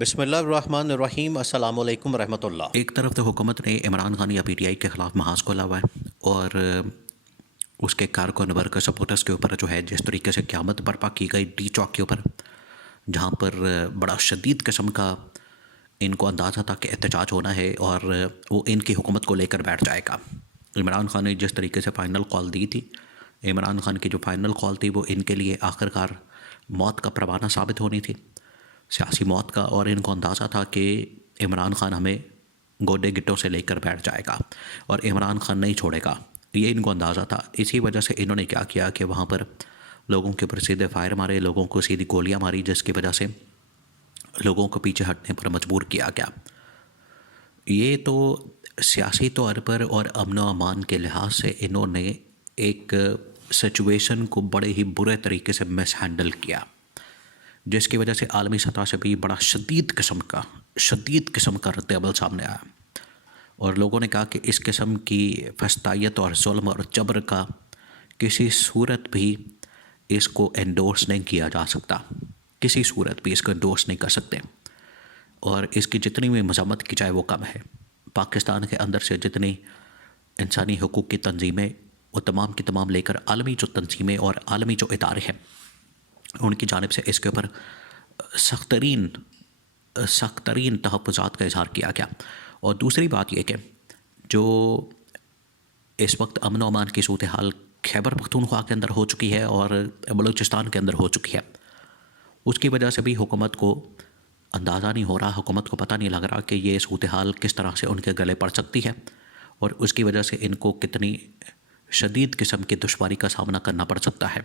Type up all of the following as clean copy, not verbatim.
بسم اللہ الرحمن الرحیم، السلام علیکم ورحمۃ اللہ۔ ایک طرف تو حکومت نے عمران خان یا پی ٹی آئی کے خلاف محاذ کھولا ہوا ہے اور اس کے کارکن ورکر سپورٹرز کے اوپر جو ہے جس طریقے سے قیامت برپا کی گئی ڈی چوک کے اوپر، جہاں پر بڑا شدید قسم کا ان کو اندازہ تھا کہ احتجاج ہونا ہے اور وہ ان کی حکومت کو لے کر بیٹھ جائے گا۔ عمران خان نے جس طریقے سے فائنل کال دی تھی، عمران خان کی جو فائنل کال تھی وہ ان کے لیے آخرکار موت کا پروانہ ثابت ہونی تھی، سیاسی موت کا، اور ان کو اندازہ تھا کہ عمران خان ہمیں گوڈے گٹوں سے لے کر بیٹھ جائے گا اور عمران خان نہیں چھوڑے گا، یہ ان کو اندازہ تھا۔ اسی وجہ سے انہوں نے کیا کیا کہ وہاں پر لوگوں کے اوپر سیدھے فائر مارے، لوگوں کو سیدھی گولیاں ماری، جس کی وجہ سے لوگوں کو پیچھے ہٹنے پر مجبور کیا گیا۔ یہ تو سیاسی طور پر اور امن و امان کے لحاظ سے انہوں نے ایک سچویشن کو بڑے ہی برے طریقے سے مس ہینڈل کیا، جس کی وجہ سے عالمی سطح سے بھی بڑا شدید قسم کا رد عمل سامنے آیا، اور لوگوں نے کہا کہ اس قسم کی فسطائیت اور ظلم اور جبر کا کسی صورت بھی اس کو انڈورس نہیں کیا جا سکتا، کسی صورت بھی اس کو انڈورس نہیں کر سکتے، اور اس کی جتنی بھی مذمت کی جائے وہ کم ہے۔ پاکستان کے اندر سے جتنی انسانی حقوق کی تنظیمیں، وہ تمام کی تمام لے کر عالمی جو تنظیمیں اور عالمی جو ادارے ہیں، ان کی جانب سے اس کے اوپر سخت ترین تحفظات کا اظہار کیا گیا۔ اور دوسری بات یہ کہ جو اس وقت امن و امان کی صورتحال خیبر پختونخوا کے اندر ہو چکی ہے اور بلوچستان کے اندر ہو چکی ہے، اس کی وجہ سے بھی حکومت کو اندازہ نہیں ہو رہا، حکومت کو پتہ نہیں لگ رہا کہ یہ صورتحال کس طرح سے ان کے گلے پڑ سکتی ہے، اور اس کی وجہ سے ان کو کتنی شدید قسم کی دشواری کا سامنا کرنا پڑ سکتا ہے۔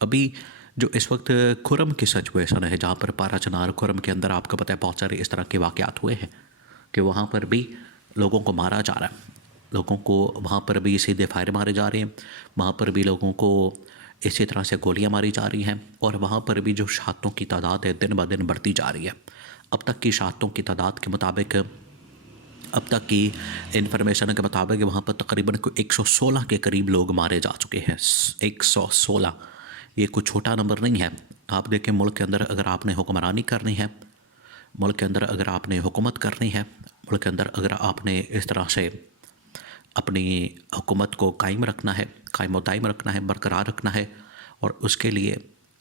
ابھی جو اس وقت کھرم کی سچویشن ہے، جہاں پر پارا چنار کھرم کے اندر آپ کو پتہ ہے بہت سارے اس طرح کے واقعات ہوئے ہیں کہ وہاں پر بھی لوگوں کو مارا جا رہا ہے، لوگوں کو وہاں پر بھی سیدھے فائر مارے جا رہے ہیں، وہاں پر بھی لوگوں کو اسی طرح سے گولیاں ماری جا رہی ہیں، اور وہاں پر بھی جو شہادتوں کی تعداد ہے دن بہ دن بڑھتی جا رہی ہے۔ اب تک کی شہادتوں کی تعداد کے مطابق، اب تک کی انفارمیشن کے مطابق وہاں پر تقریباً 116 کے قریب لوگ مارے جا چکے ہیں۔ 116 یہ کوئی چھوٹا نمبر نہیں ہے۔ آپ دیکھیں ملک کے اندر اگر آپ نے حکمرانی کرنی ہے، ملک کے اندر اگر آپ نے حکومت کرنی ہے، ملک کے اندر اگر آپ نے اس طرح سے اپنی حکومت کو قائم رکھنا ہے، قائم و دائم رکھنا ہے، برقرار رکھنا ہے، اور اس کے لیے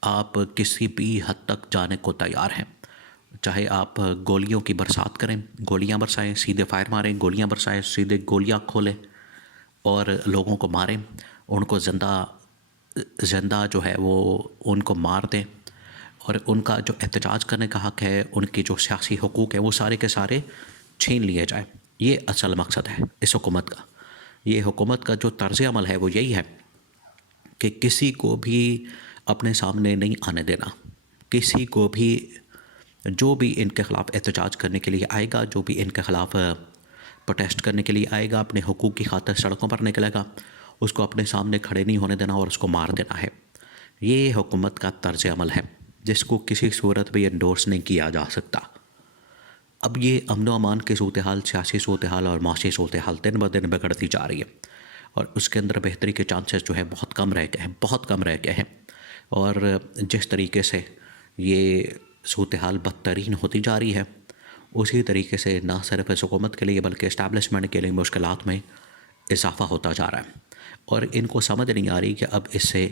آپ کسی بھی حد تک جانے کو تیار ہیں، چاہے آپ گولیوں کی برسات کریں، گولیاں برسائیں، سیدھے فائر ماریں، گولیاں برسائیں، سیدھے گولیاں کھولیں اور لوگوں کو ماریں، ان کو زندہ جو ہے وہ ان کو مار دیں، اور ان کا جو احتجاج کرنے کا حق ہے، ان کی جو سیاسی حقوق ہیں وہ سارے کے سارے چھین لیے جائیں۔ یہ اصل مقصد ہے اس حکومت کا۔ یہ حکومت کا جو طرز عمل ہے وہ یہی ہے کہ کسی کو بھی اپنے سامنے نہیں آنے دینا، کسی کو بھی جو بھی ان کے خلاف احتجاج کرنے کے لیے آئے گا، جو بھی ان کے خلاف پروٹیسٹ کرنے کے لیے آئے گا، اپنے حقوق کی خاطر سڑکوں پر نکلے گا، اس کو اپنے سامنے کھڑے نہیں ہونے دینا اور اس کو مار دینا ہے۔ یہ حکومت کا طرز عمل ہے جس کو کسی صورت بھی انڈورس نہیں کیا جا سکتا۔ اب یہ امن و امان کی صورتحال، سیاسی صورتحال اور معاشی صورتحال دن بہ دن بگڑتی جا رہی ہے، اور اس کے اندر بہتری کے چانسز جو ہے بہت کم رہ گئے ہیں، اور جس طریقے سے یہ صورتحال بدترین ہوتی جا رہی ہے، اسی طریقے سے نہ صرف اس حکومت کے لیے بلکہ اسٹیبلشمنٹ کے لیے مشکلات میں اضافہ ہوتا جا رہا ہے، اور ان کو سمجھ نہیں آ رہی کہ اب اس سے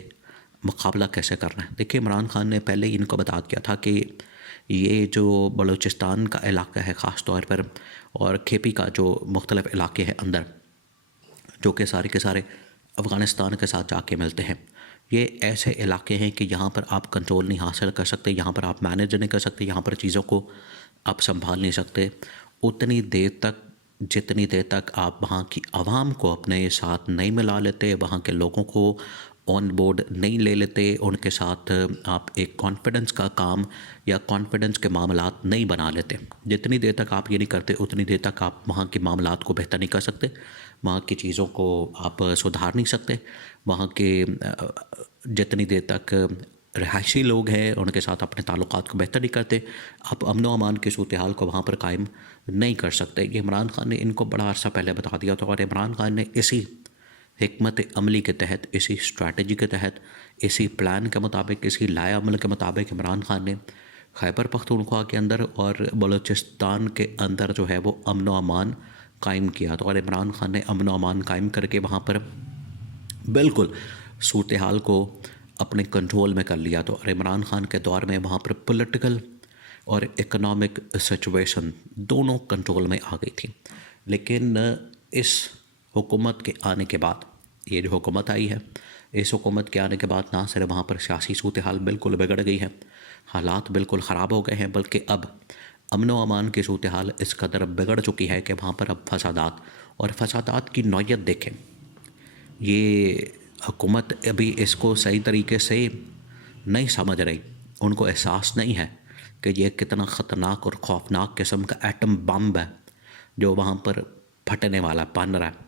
مقابلہ کیسے کرنا ہے۔ دیکھیے عمران خان نے پہلے ہی ان کو بتا دیا تھا کہ یہ جو بلوچستان کا علاقہ ہے خاص طور پر، اور کھیپی کا جو مختلف علاقے ہیں اندر، جو کہ سارے کے سارے افغانستان کے ساتھ جا کے ملتے ہیں، یہ ایسے علاقے ہیں کہ یہاں پر آپ کنٹرول نہیں حاصل کر سکتے، یہاں پر آپ مینیج نہیں کر سکتے، یہاں پر چیزوں کو آپ سنبھال نہیں سکتے اتنی دیر تک جتنی دیر تک آپ وہاں کی عوام کو اپنے ساتھ نہیں ملا لیتے، وہاں کے لوگوں کو آن بورڈ نہیں لے لیتے، ان کے ساتھ آپ ایک کانفیڈنس کا کام یا کانفیڈنس کے معاملات نہیں بنا لیتے۔ جتنی دیر تک آپ یہ نہیں کرتے اتنی دیر تک آپ وہاں کے معاملات کو بہتر نہیں کر سکتے، وہاں کی چیزوں کو آپ سدھار نہیں سکتے، وہاں کے جتنی دیر تک رہائشی لوگ ہیں ان کے ساتھ اپنے تعلقات کو بہتر نہیں کرتے، آپ امن و امان کی صورتحال کو وہاں پر قائم نہیں کر سکتے۔ یہ عمران خان نے ان کو بڑا عرصہ پہلے بتا دیا تھا، اور عمران خان نے اسی حکمت عملی کے تحت، اسی اسٹریٹجی کے تحت، اسی پلان کے مطابق، اسی لائے عمل کے مطابق عمران خان نے خیبر پختونخوا کے اندر اور بلوچستان کے اندر جو ہے وہ امن و امان قائم کیا. تو اور عمران خان نے امن و امان قائم کر کے وہاں پر بالکل صورتحال کو اپنے کنٹرول میں کر لیا. تو اور عمران خان کے دور میں وہاں پر پولیٹیکل اور اکنامک سچویشن دونوں کنٹرول میں آ گئی تھی. لیکن اس حکومت کے آنے کے بعد، یہ جو حکومت آئی ہے، اس حکومت کے آنے کے بعد نہ صرف وہاں پر سیاسی صورتحال بالکل بگڑ گئی ہے، حالات بالکل خراب ہو گئے ہیں، بلکہ اب امن و امان کی صورتحال اس قدر بگڑ چکی ہے کہ وہاں پر اب فسادات کی نوعیت دیکھیں. یہ حکومت ابھی اس کو صحیح طریقے سے نہیں سمجھ رہی. ان کو احساس نہیں ہے کہ یہ کتنا خطرناک اور خوفناک قسم کا ایٹم بم ہے جو وہاں پر پھٹنے والا بن رہا ہے.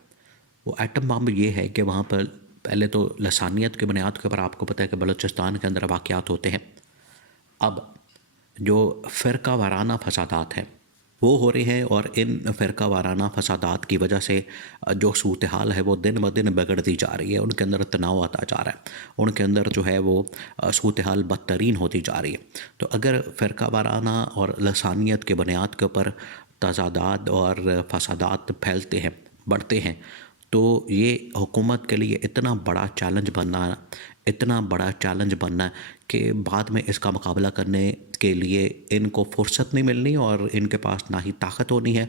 وہ ایٹم بم یہ ہے کہ وہاں پر پہلے تو لسانیت کی بنیاد کے اوپر آپ کو پتہ ہے کہ بلوچستان کے اندر واقعات ہوتے ہیں. اب جو فرقہ وارانہ فسادات ہیں وہ ہو رہے ہیں، اور ان فرقہ وارانہ فسادات کی وجہ سے جو صورتحال ہے وہ دن بدن بگڑتی جا رہی ہے. ان کے اندر تناؤ آتا جا رہا ہے، ان کے اندر جو ہے وہ صورتحال بدترین ہوتی جا رہی ہے. تو اگر فرقہ وارانہ اور لسانیت کے بنیاد کے اوپر تضادات اور فسادات پھیلتے ہیں، بڑھتے ہیں، تو یہ حکومت کے لیے اتنا بڑا چیلنج بننا کہ بعد میں اس کا مقابلہ کرنے کے لیے ان کو فرصت نہیں ملنی، اور ان کے پاس نہ ہی طاقت ہونی ہے،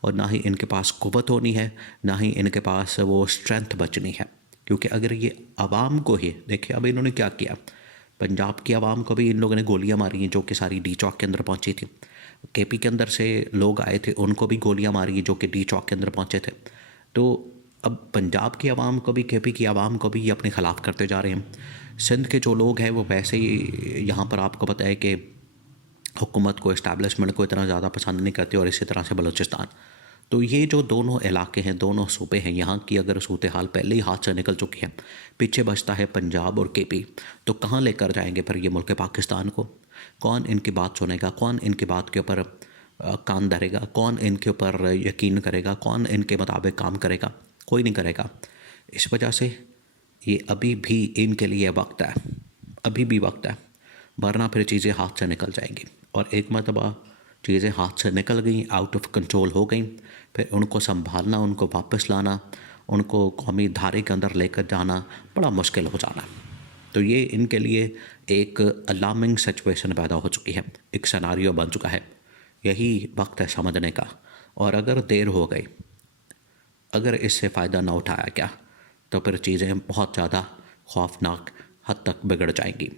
اور نہ ہی ان کے پاس قوت ہونی ہے، نہ ہی ان کے پاس وہ اسٹرینتھ بچنی ہے. کیونکہ اگر یہ عوام کو ہی دیکھیں، اب انہوں نے کیا کیا، پنجاب کی عوام کو بھی ان لوگوں نے گولیاں ماری ہیں جو کہ ساری ڈی چوک کے اندر پہنچی تھی. کے پی کے اندر سے لوگ آئے تھے، ان کو بھی گولیاں ماری جو کہ ڈی چوک کے اندر پہنچے تھے. تو اب پنجاب کی عوام کو بھی، کے پی کی عوام کو بھی یہ اپنے خلاف کرتے جا رہے ہیں. سندھ کے جو لوگ ہیں وہ ویسے ہی یہاں پر آپ کو پتہ ہے کہ حکومت کو، اسٹیبلشمنٹ کو اتنا زیادہ پسند نہیں کرتے، اور اسی طرح سے بلوچستان. تو یہ جو دونوں علاقے ہیں، دونوں صوبے ہیں، یہاں کی اگر صورتحال پہلے ہی ہاتھ سے نکل چکی ہے، پیچھے بچتا ہے پنجاب اور کے پی، تو کہاں لے کر جائیں گے پھر یہ ملک پاکستان کو؟ کون ان کی بات سنے گا؟ کون ان کی بات کے اوپر کان دھرے گا؟ کون ان کے اوپر یقین کرے گا؟ کون ان کے مطابق کام کرے گا؟ کوئی نہیں کرے گا. اس وجہ سے یہ ابھی بھی ان کے لیے وقت ہے، ابھی بھی وقت ہے، ورنہ پھر چیزیں ہاتھ سے نکل جائیں گی. اور ایک مرتبہ چیزیں ہاتھ سے نکل گئیں، آؤٹ آف کنٹرول ہو گئیں، پھر ان کو سنبھالنا، ان کو واپس لانا، ان کو قومی دھارے کے اندر لے کر جانا بڑا مشکل ہو جانا. تو یہ ان کے لیے ایک الارمنگ سچویشن پیدا ہو چکی ہے، ایک سیناریو بن چکا ہے. یہی وقت ہے سمجھنے کا. اور اگر دیر ہو گئی، اگر اس سے فائدہ نہ اٹھایا گیا، تو پھر چیزیں بہت زیادہ خوفناک حد تک بگڑ جائیں گی.